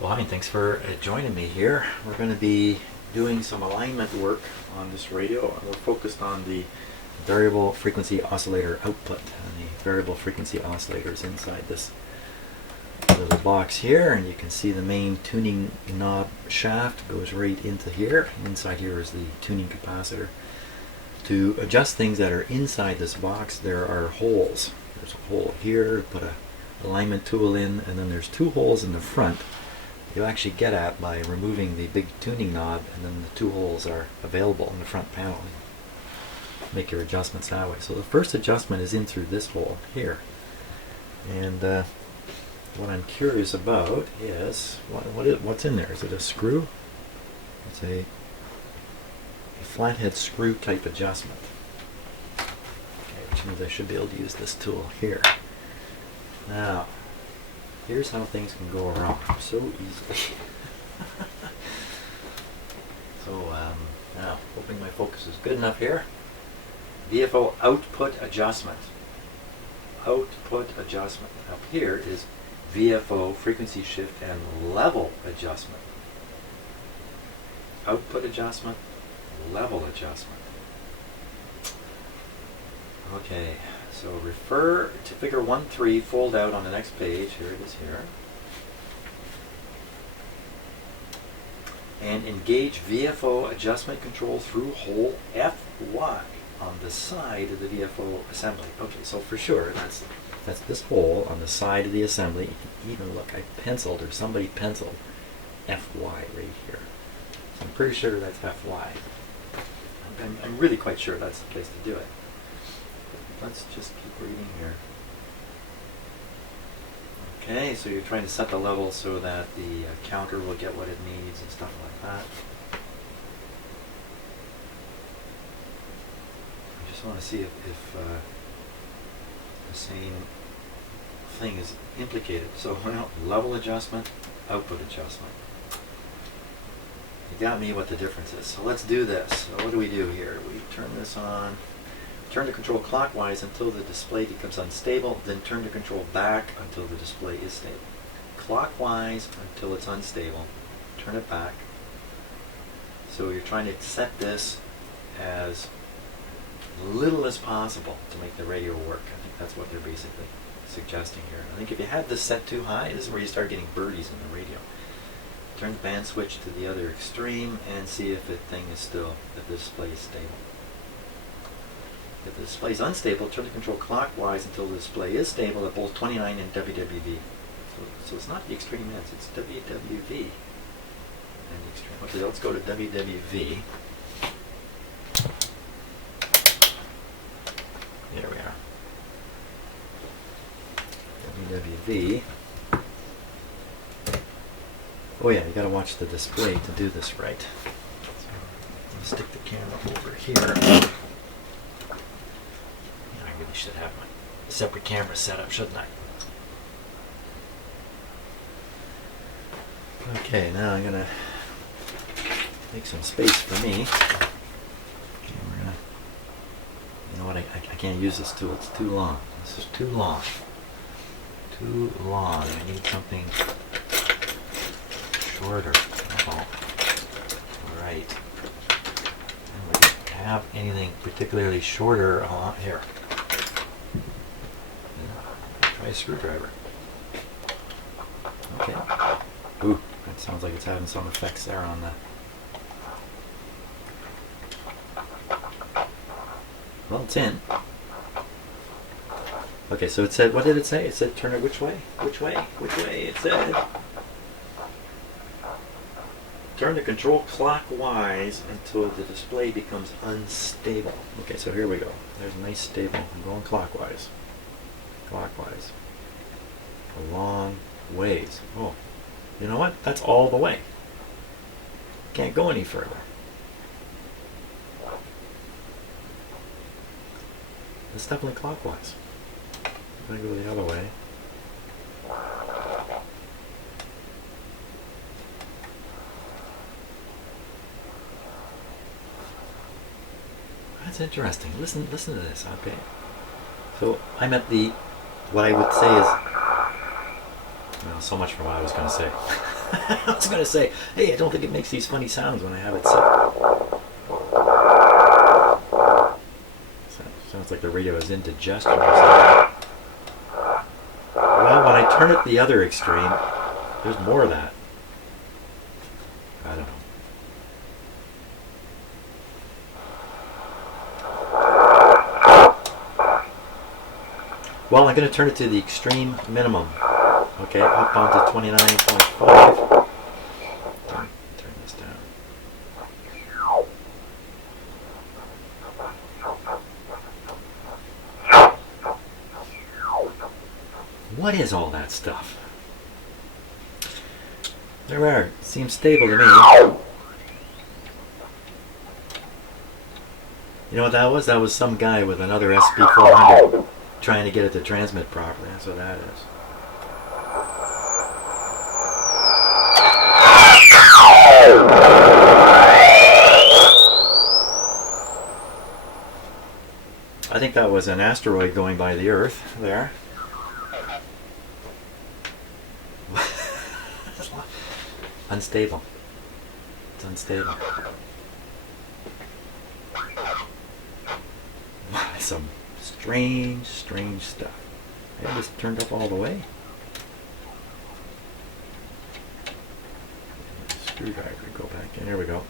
Well, hi, and thanks for joining me here. We're going to be doing some alignment work on this radio. We're focused on the variable frequency oscillator output, and the variable frequency oscillator is inside this little box here, and you can see the main tuning knob shaft goes right into here. Inside here is the tuning capacitor. To adjust things that are inside this box, there are holes. There's a hole here, put a alignment tool in, and then there's two holes in the front you actually get at by removing the big tuning knob, and then the two holes are available in the front panel. Make your adjustments that way. So the first adjustment is in through this hole here, and what I'm curious about is what's in there. Is it a screw? It's a flathead screw type adjustment. Okay, which means I should be able to use this tool here. Now, here's how things can go wrong so easily. So now, hoping my focus is good enough here. VFO output adjustment. Output adjustment. Up here is VFO frequency shift and level adjustment. Output adjustment, level adjustment. Okay, so refer to figure 1.3, fold out on the next page. Here it is here. And engage VFO adjustment control through hole FY on the side of the VFO assembly. Okay, so for sure that's this hole on the side of the assembly. You can even look, I penciled, or somebody penciled FY right here. So I'm pretty sure that's FY. I'm really quite sure that's the place to do it. Let's just keep reading here. Okay, so you're trying to set the level so that the counter will get what it needs and stuff like that. I just want to see if the same thing is implicated. So level adjustment, output adjustment. You got me what the difference is. So let's do this. So what do we do here? We turn this on. Turn the control clockwise until the display becomes unstable, then turn the control back until the display is stable. Clockwise until it's unstable, turn it back. So you're trying to set this as little as possible to make the radio work. I think that's what they're basically suggesting here. I think if you had this set too high, this is where you start getting birdies in the radio. Turn the band switch to the other extreme and see if the display is stable. If the display is unstable, turn the control clockwise until the display is stable at both 29 and WWV. So it's not the extreme ends, it's WWV. And the extreme. Okay, let's go to WWV. There we are. WWV. Oh yeah, you gotta watch the display to do this right. So I'm gonna stick the camera over here. I really should have my separate camera set up, shouldn't I? Okay, now I'm gonna make some space for me. Okay, we're gonna, you know what, I can't use this tool, it's too long. This is too long. Too long. I need something shorter. Oh, right. And we don't have anything particularly shorter here. Try a screwdriver. Okay. Ooh, that sounds like it's having some effects there on the... Well, it's in. Okay, so it said, what did it say? It said turn it which way? Which way? Which way? It said turn the control clockwise until the display becomes unstable. Okay, so here we go. There's a nice stable. I'm going clockwise. Clockwise. A long ways. Oh, you know what? That's all the way. Can't go any further. It's definitely clockwise. I'm going to go the other way. That's interesting. Listen to this. Okay. So I'm at the, what I would say is, well, so much for what I was going to say. I was going to say, hey, I don't think it makes these funny sounds when I have it set. Sounds like the radio is indigestion or something. Well, when I turn it the other extreme, there's more of that. I don't know. Well, I'm going to turn it to the extreme minimum. Okay, up onto 29.5. Turn this down. What is all that stuff? There we are. Seems stable to me. You know what that was? That was some guy with another SB400 trying to get it to transmit properly. That's what that is. I think that was an asteroid going by the Earth there. Unstable. It's unstable. Some strange stuff. I just turned up all the way. Screwdriver, go back in. Here we go.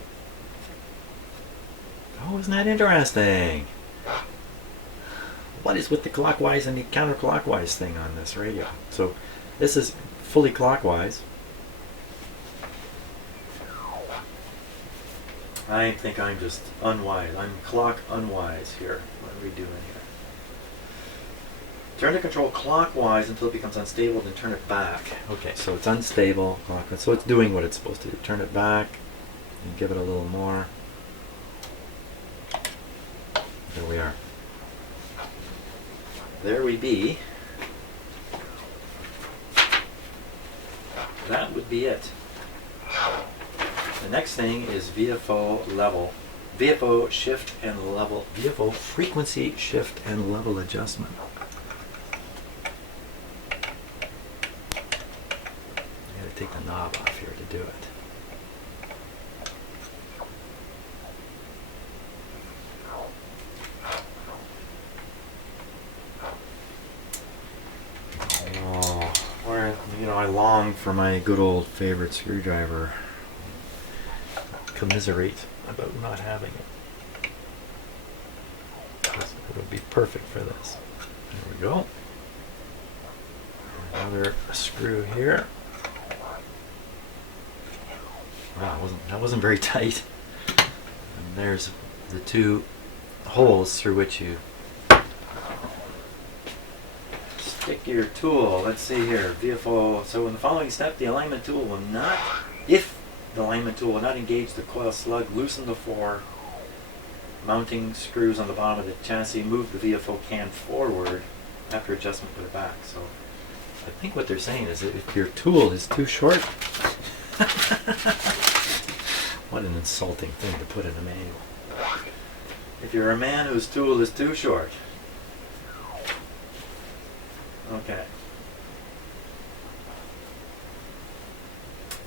Oh, isn't that interesting? What is with the clockwise and the counterclockwise thing on this radio? So this is fully clockwise. I think I'm just unwise. I'm clock unwise here. What are we doing here? Turn the control clockwise until it becomes unstable, then turn it back. Okay, so it's unstable, clockwise. So it's doing what it's supposed to do. Turn it back and give it a little more. There we are. There we be. That would be it. The next thing is VFO level. VFO shift and level. VFO frequency shift and level adjustment. I gotta take the knob off here to do it. I long for my good old favorite screwdriver. Commiserate about not having it. It would be perfect for this. There we go. Another screw here. Wow, that wasn't very tight. And there's the two holes through which you stick your tool. Let's see here, VFO. So in the following step, the alignment tool will not, if the alignment tool will not engage the coil slug, loosen the four mounting screws on the bottom of the chassis, move the VFO can forward. After adjustment, put it back. So I think what they're saying is that if your tool is too short, what an insulting thing to put in a manual. If you're a man whose tool is too short, okay.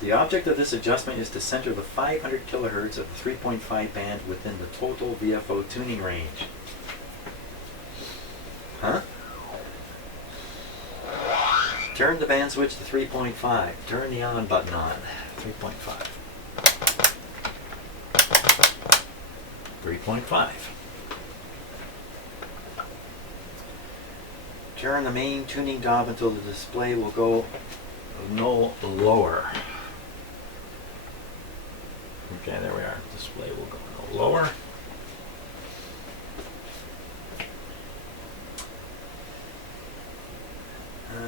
The object of this adjustment is to center the 500 kilohertz of the 3.5 band within the total VFO tuning range. Huh? Turn the band switch to 3.5. Turn the on button on. 3.5. 3.5. Turn the main tuning knob until the display will go no lower. Okay, there we are. Display will go no lower.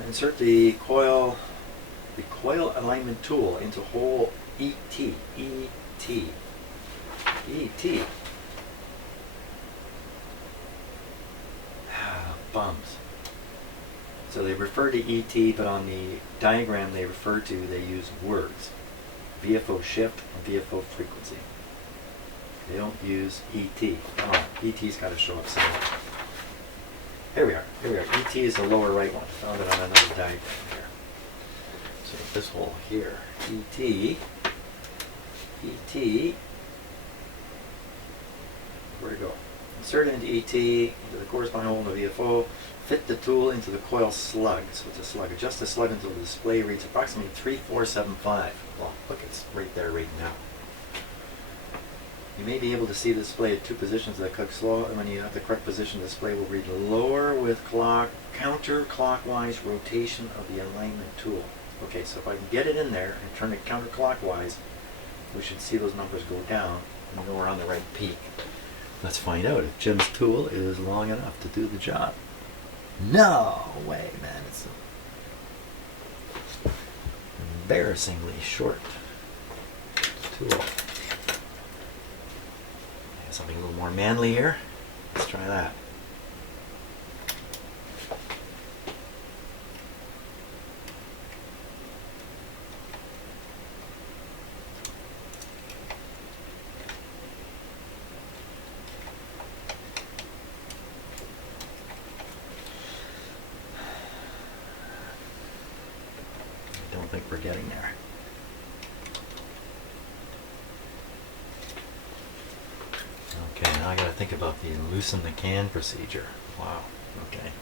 Insert the coil alignment tool into hole ET. ET. Bums. So they refer to ET, but on the diagram they use words. VFO shift and VFO frequency. They don't use ET. Come on, ET's got to show up somewhere. Here we are. ET is the lower right one. Found it on another diagram here. take this hole here. ET. ET. Where'd it go? Insert it into ET, into the corresponding hole in the VFO. Fit the tool into the coil slug. So it's a slug. Adjust the slug until the display reads approximately 3475. Well, look, it's right there right now. You may be able to see the display at two positions that click slow, and when you have the correct position, the display will read lower with counterclockwise rotation of the alignment tool. Okay, so if I can get it in there and turn it counterclockwise, we should see those numbers go down, and know we're on the right peak. Let's find out if Jim's tool is long enough to do the job. No way, man. It's embarrassingly short tool. Something a little more manly here. Let's try that. I don't think we're getting there. Okay, now I gotta think about the loosen the can procedure. Wow, okay.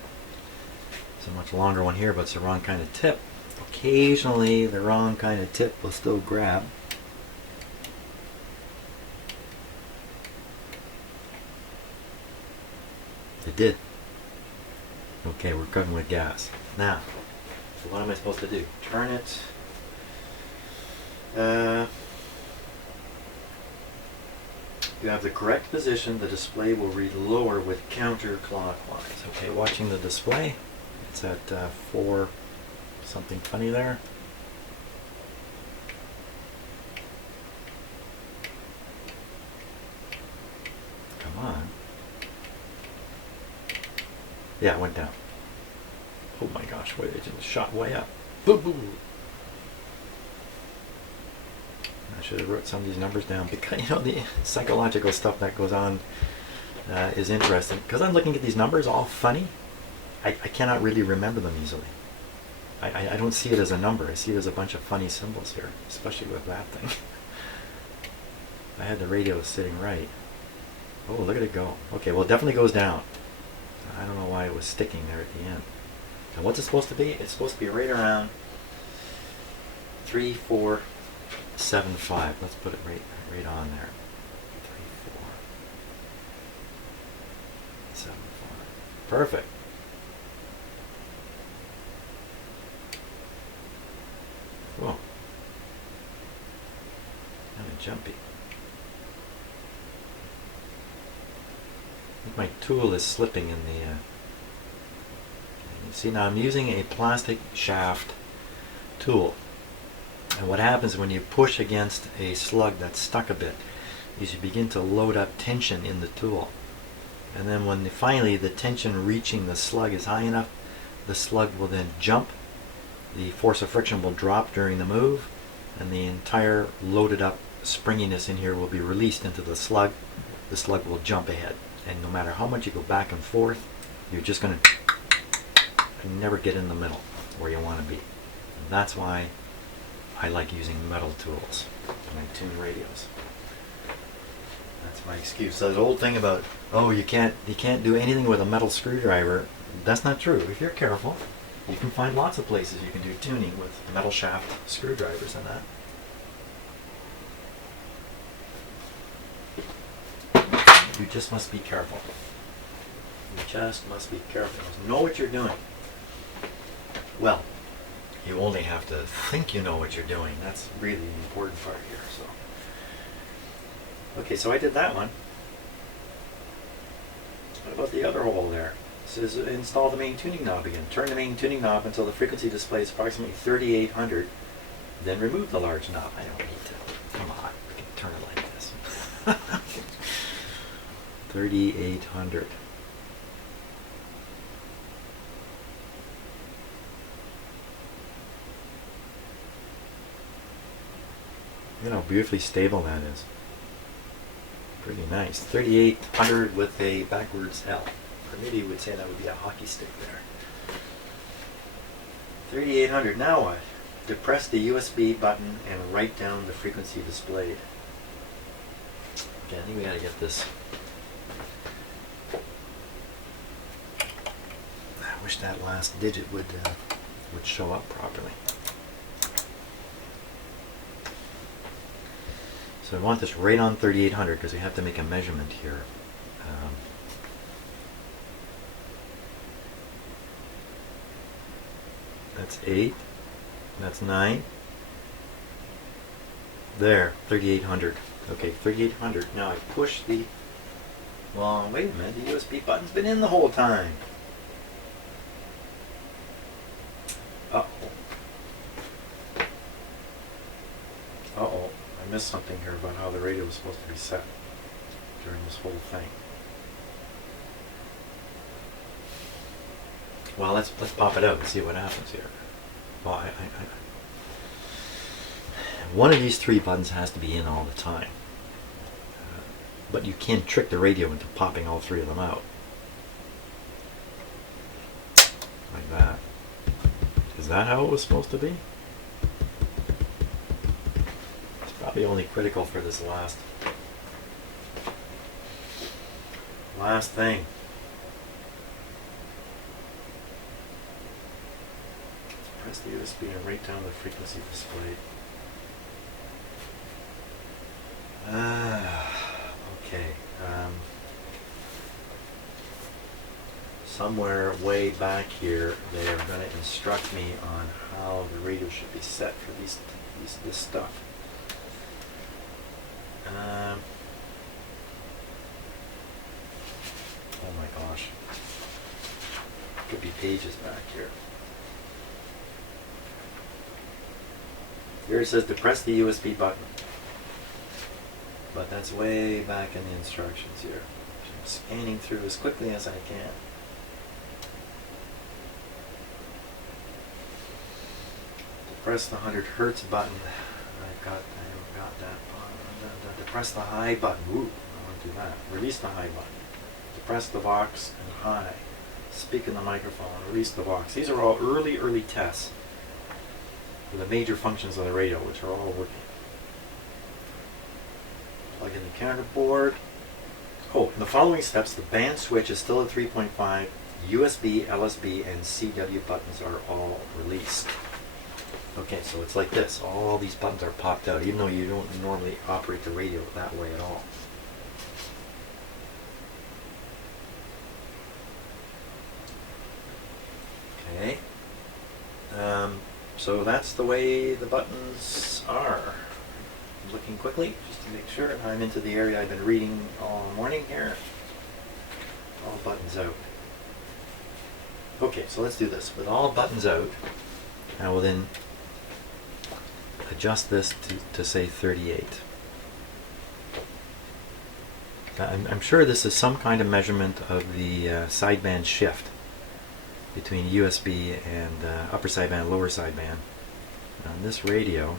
It's a much longer one here, but it's the wrong kind of tip. Occasionally, the wrong kind of tip will still grab. It did. Okay, we're cooking with gas. Now, so what am I supposed to do? Turn it. You have the correct position, the display will read lower with counterclockwise. Okay, watching the display, it's at 4 something funny there. Come on. Yeah, it went down. Oh my gosh, wait, it just shot way up. Boom, boom. I should have wrote some of these numbers down because, you know, the psychological stuff that goes on is interesting. Because I'm looking at these numbers all funny, I cannot really remember them easily. I don't see it as a number. I see it as a bunch of funny symbols here, especially with that thing. I had the radio sitting right. Oh, look at it go. Okay, well, it definitely goes down. I don't know why it was sticking there at the end. And what's it supposed to be? It's supposed to be right around 3, 4, 7, 5. Let's put it right on there. 3, 4, 7, 5. Perfect. Whoa. Kind of jumpy. I think my tool is slipping in the. You see, now I'm using a plastic shaft tool. And what happens when you push against a slug that's stuck a bit is you begin to load up tension in the tool. And then when finally the tension reaching the slug is high enough, the slug will then jump, the force of friction will drop during the move, and the entire loaded up springiness in here will be released into the slug will jump ahead. And no matter how much you go back and forth, you're just going to never get in the middle where you want to be. And that's why I like using metal tools when I tune radios. That's my excuse. So the old thing about, oh, you can't do anything with a metal screwdriver, that's not true. If you're careful, you can find lots of places you can do tuning with metal shaft screwdrivers and that. You just must be careful. You just must be careful. Know what you're doing. Well, you only have to think you know what you're doing. That's really the important part here. So, okay, so I did that one. What about the other hole there? It says install the main tuning knob again. Turn the main tuning knob until the frequency display is approximately 3800. Then remove the large knob. I don't need to. Come on, we can turn it like this. 3800. You know how beautifully stable that is. Pretty nice. 3800 with a backwards L. Or maybe you would say that would be a hockey stick there. 3800. Now what? depress the USB button and write down the frequency displayed. Okay, I think we gotta get this. I wish that last digit would show up properly. So I want this right on 3800 because we have to make a measurement here. That's 8. That's 9. There, 3800. Okay, 3800. Now I push the... Well, wait a minute. The USB button's been in the whole time. Uh-oh. Uh-oh. I missed something here about how the radio was supposed to be set during this whole thing. Well, let's pop it out and see what happens here. Well, one of these three buttons has to be in all the time. But you can trick the radio into popping all three of them out. Like that. Is that how it was supposed to be? It's probably only critical for this last thing. Press the USB and write down the frequency displayed. Okay. Somewhere way back here, they are going to instruct me on how the radio should be set for this stuff. Oh my gosh. Could be pages back here. Here it says to press the USB button. But that's way back in the instructions here. I'm scanning through as quickly as I can. To press the 100 Hertz button, I haven't got that button. To press the high button, ooh, I want to do that. Release the high button. To press the Vox and high. Speak in the microphone, release the Vox. These are all early tests for the major functions of the radio, which are all working. Plug in the counter board. Oh, in the following steps, the band switch is still at 3.5. USB, LSB, and CW buttons are all released. Okay, so it's like this. All these buttons are popped out, even though you don't normally operate the radio that way at all. Okay. So that's the way the buttons are. I'm looking quickly just to make sure I'm into the area I've been reading all morning here. All buttons out. Okay, so let's do this. With all buttons out, I will then adjust this to say 38. I'm sure this is some kind of measurement of the sideband shift between USB and upper sideband, lower sideband. On this radio,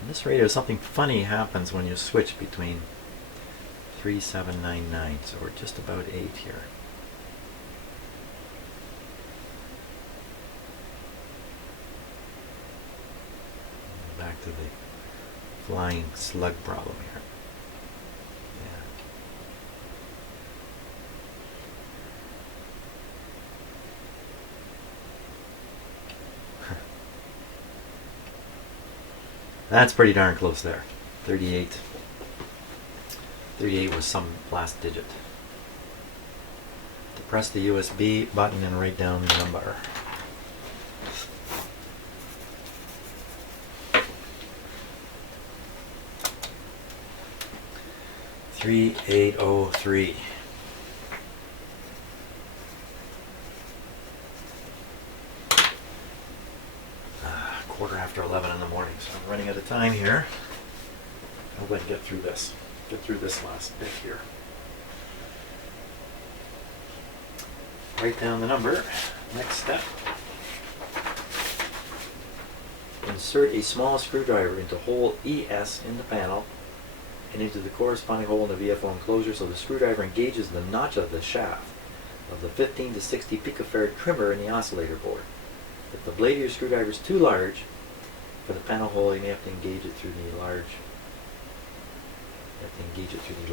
on this radio, something funny happens when you switch between 3799, so we're just about 8 here. Back to the flying slug problem here. Yeah. That's pretty darn close there. 38. 38 was some last digit. To press the USB button and write down the number. $3803. Quarter after 11 in the morning, so I'm running out of time here. I'll go ahead and get through this. Get through this last bit here. Write down the number. Next step. Insert a small screwdriver into hole ES in the panel and into the corresponding hole in the VFO enclosure, so the screwdriver engages the notch of the shaft of the 15 to 60 picofarad trimmer in the oscillator board. If the blade of your screwdriver is too large for the panel hole, you may have to engage it through the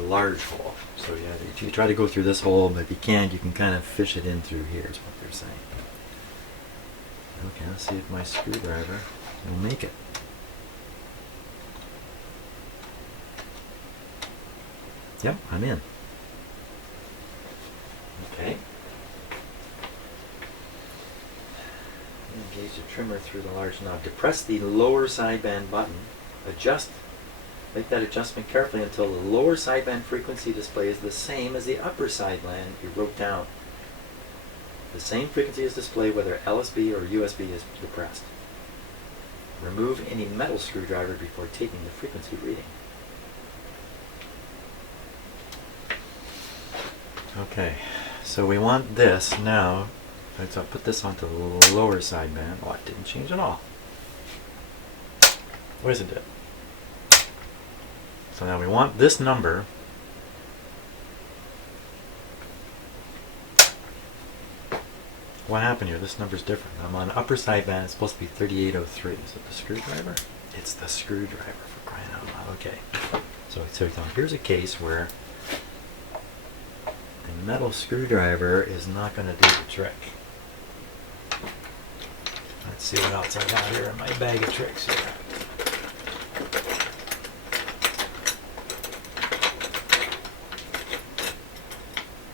large hole. So yeah, if you try to go through this hole, but if you can't, you can kind of fish it in through here, is what they're saying. Okay, let's see if my screwdriver will make it. Yep, I'm in. Okay. Engage the trimmer through the large knob. Depress the lower sideband button. Make that adjustment carefully until the lower sideband frequency display is the same as the upper sideband you wrote down. The same frequency is displayed whether LSB or USB is depressed. Remove any metal screwdriver before taking the frequency reading. Okay, so we want this now. So I'll put this onto the lower sideband. Oh, it didn't change at all. What is it? So now we want this number. What happened here? This number's different. I'm on upper sideband. It's supposed to be 3803. Is it the screwdriver? It's the screwdriver, for crying out loud. Okay. So here's a case where the metal screwdriver is not going to do the trick. Let's see what else I got here in my bag of tricks here.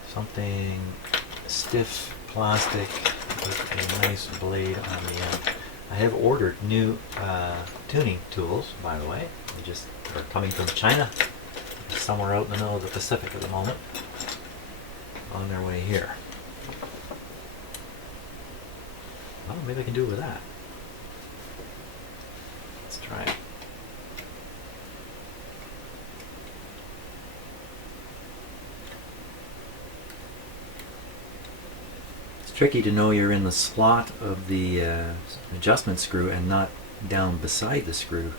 Something stiff plastic with a nice blade on the end. I have ordered new tuning tools, by the way. They just are coming from China, somewhere out in the middle of the Pacific at the moment, on their way here. Well, maybe I can do it with that. Let's try it. It's tricky to know you're in the slot of the adjustment screw and not down beside the screw.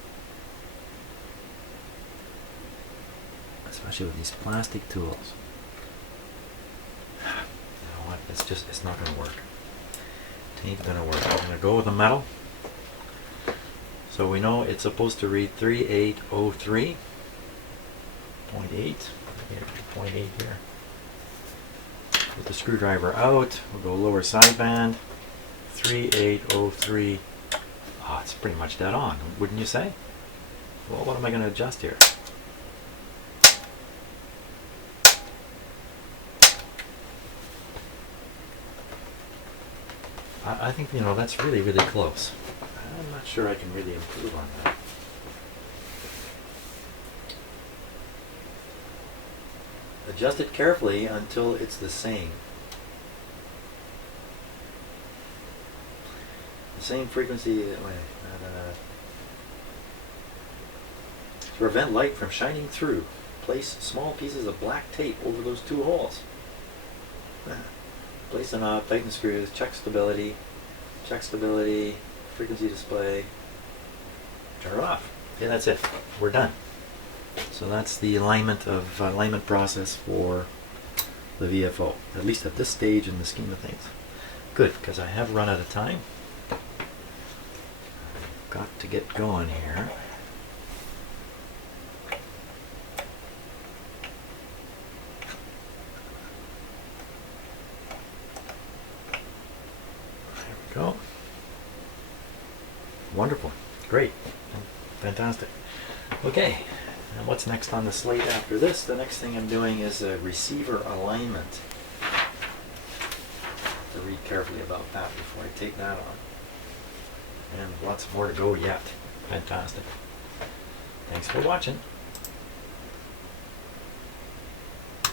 Especially with these plastic tools. You know what? It's not going to work. It ain't going to work. I'm going to go with the metal. So we know it's supposed to read 3803.8. 0.8 here. With the screwdriver out, we'll go lower sideband. 3803. Oh, it's pretty much dead on, wouldn't you say? Well, what am I going to adjust here? I think, you know, that's really, really close. I'm not sure I can really improve on that. Adjust it carefully until it's the same. The same frequency. To prevent light from shining through, place small pieces of black tape over those two holes. Place the knob, tighten the screws, check stability, frequency display, turn it off. Okay, that's it. We're done. So that's the alignment process for the VFO, at least at this stage in the scheme of things. Good, because I have run out of time. I've got to get going here. There we go. Wonderful. Great. Fantastic. Okay. And what's next on the slate after this? The next thing I'm doing is a receiver alignment. I have to read carefully about that before I take that on. And lots more to go yet. Fantastic. Thanks for watching.